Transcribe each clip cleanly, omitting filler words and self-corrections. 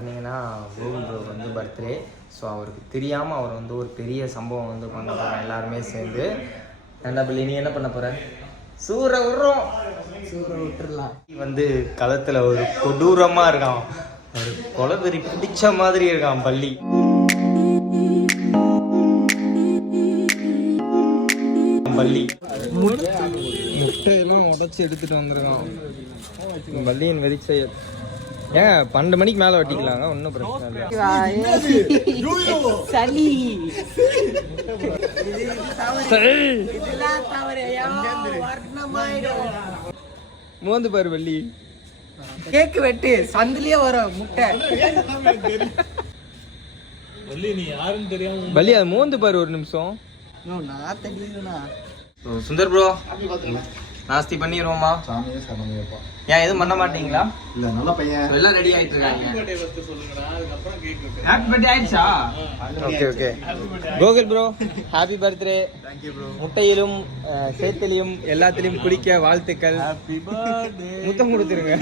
பார்த்தீங்கன்னா prune bro வந்து birthday. So அவருக்கு தெரியாமல் அவர் வந்து ஒரு பெரிய சம்பவம் வந்து பண்ண போகிறோம் எல்லாருமே சேர்ந்து. ஏண்டா பிள்ளை நீ என்ன பண்ண போகிற? சூற விட்டுறலாம். வந்து களத்தில் ஒரு கொடூரமாக இருக்கான், ஒரு கொலவெறி பிடிச்ச மாதிரி இருக்கான் பள்ளி. பள்ளி முட்டையெல்லாம் உடச்சி எடுத்துட்டு வந்திருக்கான் பள்ளியின் வெறிச்செய. ஏன் 12 மணிக்கு மேலே வெட்டிக்கலாங்க, ஒன்றும் பிரச்சனை இல்லை. மோந்து பாரு வள்ளி, கேக்கு வெட்டு சந்திலேயே வரும் முட்டை. பள்ளி அது மோந்து பாரு ஒரு நிமிஷம். சுந்தர் ப்ரோ நாஸ்தி பண்ணிடுவோமா? ஏன் எதுவும் பண்ண மாட்டீங்களா? இல்ல நல்ல பையன், எல்லாம் ரெடி ஆயிட்டு இருக்காங்க. ஹாப்பி பர்த்டே ஆயிடுச்சா? Okay okay. Gokul bro happy birthday. முட்டையிலும் சேத்திலையும் எல்லாத்திலையும் குடிக்க வாழ்த்துக்கள். முத்தம் கொடுத்துருங்க.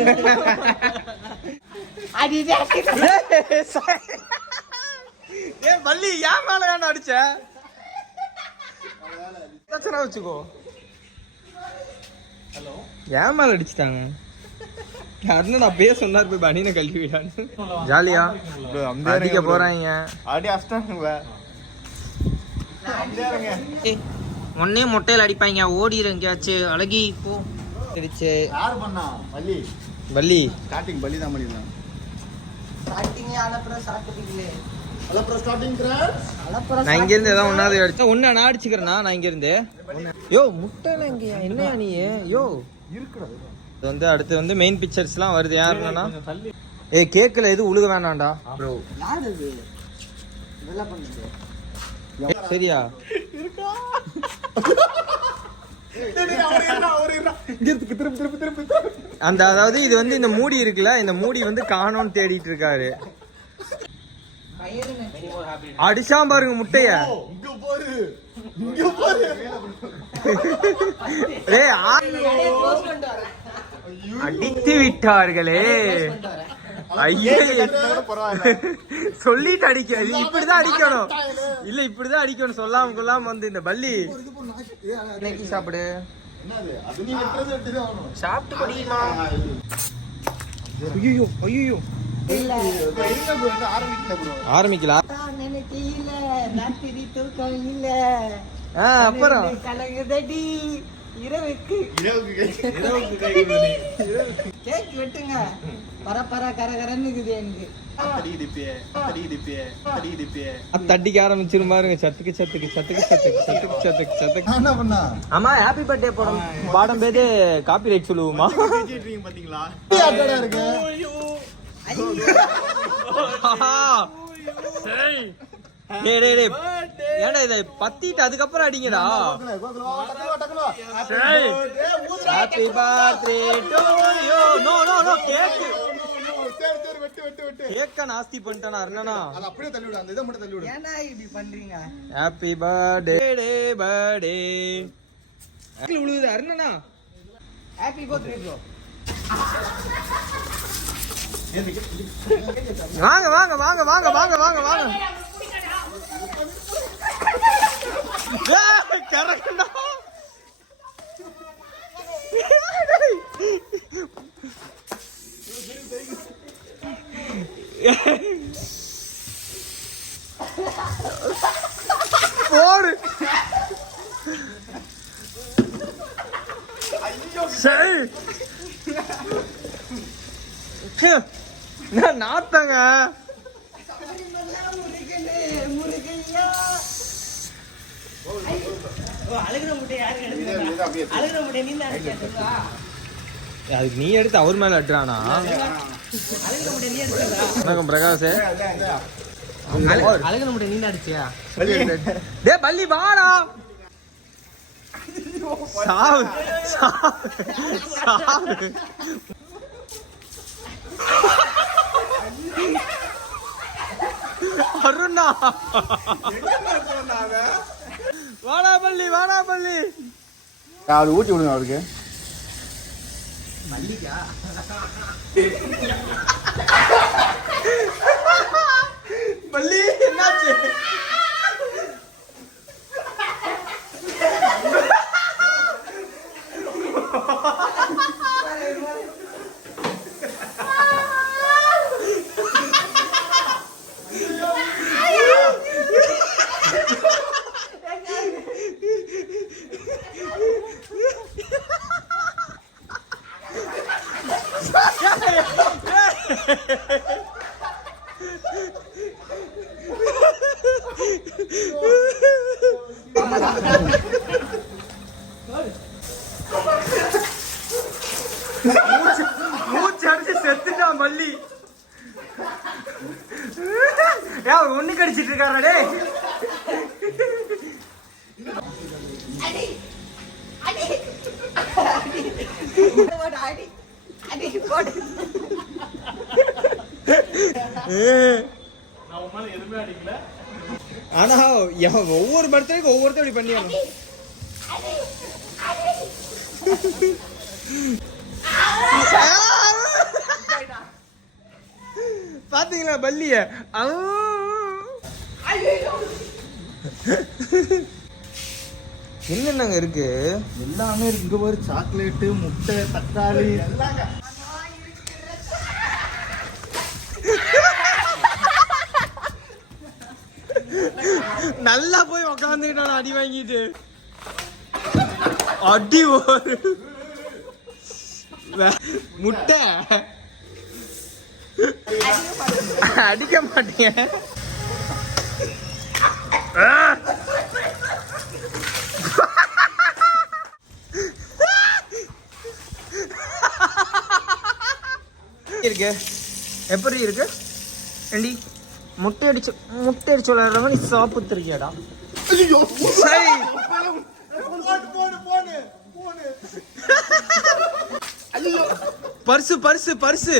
ஏன் பள்ளி ஏன் மேல வேண்டாம் அடிச்ச? வச்சுக்கோ. ஏன் மேல அடிச்சுட்டாங்க? யாருன்னு நான் பேச சொன்னார் போய் பனியனை கழுவி விடான்னு. ஜாலியா அடிக்க போறாங்க. ஒன்னே மொட்டையில அடிப்பாங்க, ஓடிடு எங்கேயாச்சும். அழகி போ அடிச்சு. யார் பண்ணா? பள்ளி. பள்ளி ஸ்டார்டிங் பள்ளி தான் பண்ணிருந்தாங்க. நான் இங்க இருந்து ஏதாவது ஒன்னாவது அடிச்சா ஒன்னு நான் அடிச்சுக்கிறேன்னா நான் இங்க இருந்து. யோ முட்டைல இங்க என்னையா நீ? யோ இருக்குடா. இது வந்து அடுத்து வந்து மெயின் பிக்சர்ஸ்லாம் வருது. யாருன்னா ஏய் கேக்கல எது உழுக வேண்டாம்டா ப்ரோ. சரியா? அந்த அதாவது இது வந்து இந்த மூடி இருக்குல்ல, இந்த மூடி வந்து காணோன்னு தேடிட்டு இருக்காரு. அடிச்சாம் பாருங்க முட்டைய. அடித்து விட்டார்களே. ஐயே சொல்லிட்டு அடிக்க, இப்படிதான் அடிக்கணும். இல்ல இப்படிதான் அடிக்கணும், சொல்லாம கொள்ளாம வந்து. இந்த பள்ளி இன்னைக்கு சாப்பிடு, சாப்பிட்டு படிக்குமா? ஐயோ ஐயோ ஆரம்பிக்கலாம். அப்புறம் கேக் வெட்டுங்க, பரப்பர கரகரன்னு இருக்குது எனக்கு. தட்டிக்க ஆரம்பிச்சிரும் பாருங்க. சத்துக்கு சத்துக்கு சத்துக்கு சத்துக்கு சத்துக்கு சத்துக்கு சத்துக்கு. ஆமா ஹாப்பி பர்த்டே படம் பாடம் பேரு காப்பி ரைட் சொல்லுவோமா? பாத்தீங்களா? ஏடா இதை பத்திட்டு அதுக்கப்புறம் அடிங்கடா. Happy birthday to you. No no no cake கேக்க நாஸ்தி பண்ணிட்டானா அருணனா? அத அப்படியே தள்ளி விடு, அந்த இத மட்டும் தள்ளி விடு. ஏன்டா இப்படி பண்றீங்க? ஹாப்பி பர்த்டே பர்த்டே உழுது அருணனா. Happy birthday bro. வாங்க வாங்க வாங்க வாங்க வாங்க வாங்க வாங்க. கரெக்டா போடு. சரி நாத்தங்க. அதுக்கு நீ எடுத்து அவர் மேல அட்டுறானா? வணக்கம் பிரகாஷ். அழகு முட்டை நீ அடிச்சியா? டே பள்ளி வாடா. சாவு சாவு. அருணா வாடா பள்ளி வாடா பள்ளி. அது ஊட்டி விடுங்க அவருக்கு. மல்லிகா அவர் ஒண்ணு கடிச்சிட்டு இருக்காரா டேய் ஆனா ஒவ்வொரு பர்த்டேக்கு ஒவ்வொருத்தரும் இப்படி பண்ணியாங்க. பாத்தீங்களா பல்லிய என்னென்னங்க இருக்கு? எல்லாமே இருக்கு. இங்க பாரு, சாக்லேட்டு, முட்டை, தக்காளி நல்லா போய் உக்காந்துக்கிட்டான் அடி வாங்கிட்டு. அடி ஒரு முட்டை அடிக்க மாட்டீங்க. இருக்கு எப்படி இருக்கு ஏண்டி? முட்டை அடிச்சு விளையாடுறவங்க நீ சாப்பிட்டுருக்கியாடா? பர்சு பர்சு பர்சு.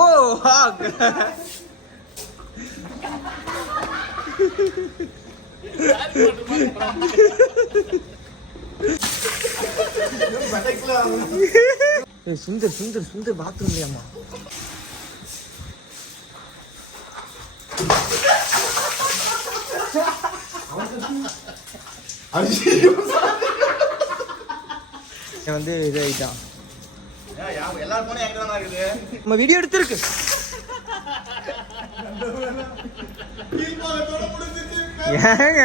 ஓ ஹாக். சுந்தர் சுந்தர் சுந்தர் பாத்ரூம் இல்லையாமா? வந்து இது ஆயிட்டான். நம்ம வீடியோ எடுத்திருக்கு. ஏங்க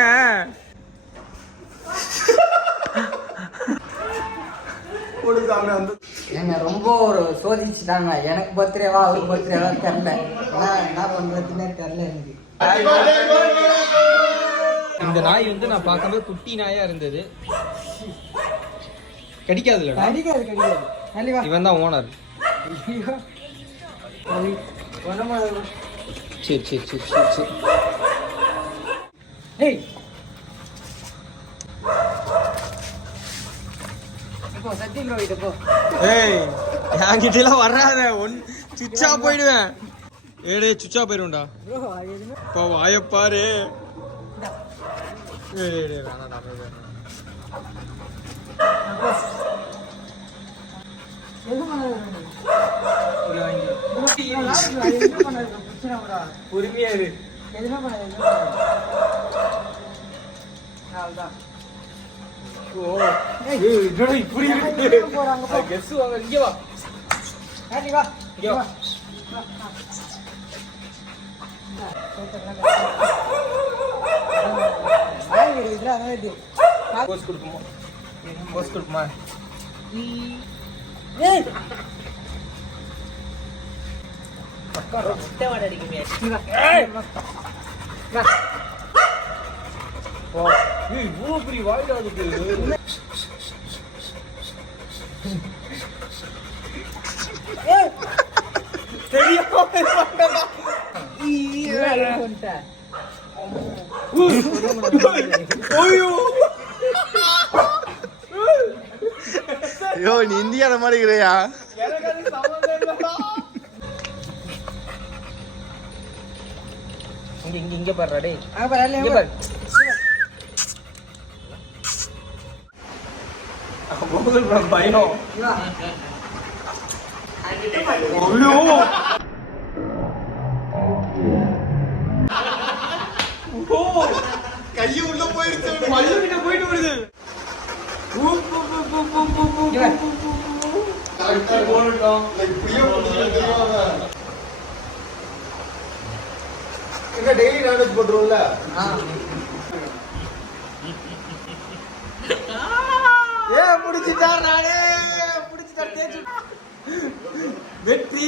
என்ன ரொம்ப ஒரு சோதிச்சுட்டாங்க. எனக்கு பர்த்டேவா அவருக்கு பர்த்டேவா தெரியல. என்ன பண்றதுன்னே தெரியல எனக்கு. இந்த நாய் வந்து நான் பார்க்கும்போது குட்டி நாயா இருந்தது. கடிக்காதுல்ல? கடிக்காது கடிக்காது. இவன் தான் ஓனர். சரி சரி சரி சரி சரி. ஏய் இப்போ சத்தி ப்ரோ கிட்ட போ. ஏய் என்கிட்ட எல்லாம் வராத. சுச்சா போயிடுவேன். ஏடே சுச்சா போயிடும்டா. ப்ரோ அது எதுமே இப்போ வாய பாரு. ஏய் வேணாடா. பொறுமையா இரு. ஓ இப்படி இருக்கு. கெஸ் வாங்க. இங்க வா. வா இங்க வா. போஸ் கொடுக்குமா? போஸ் கொடுக்குமா? ஏய் இவ்வளோ பெரிய வாயிடா அதுக்கு. ஐயோ, நீ இந்தியால மாதிரி இருக்கிறியா? இங்க பாருடா டேய். இங்க பாரு. பயம். கையை உள்ள போயிருச்சு. பல்லுகிட்ட போயிட்டு வருது. டெய்லி நான்வெஜ் போட்டுருவோம்ல. முடிச்சிட்டார். நானே முடிச்சிட்டார். தேய்ச்சு வெற்றி.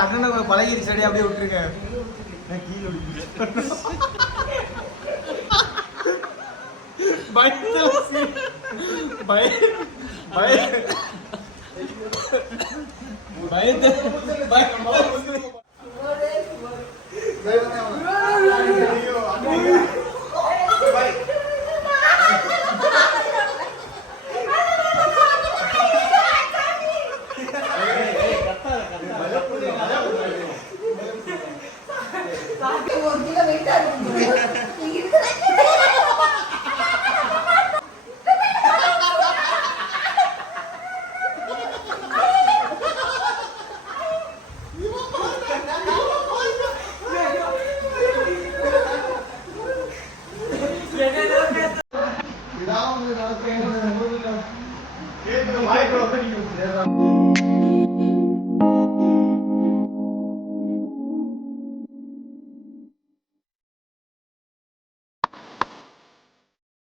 அண்ணன் பழகிரி செடி அப்படியே விட்டுருங்க. பயத்தை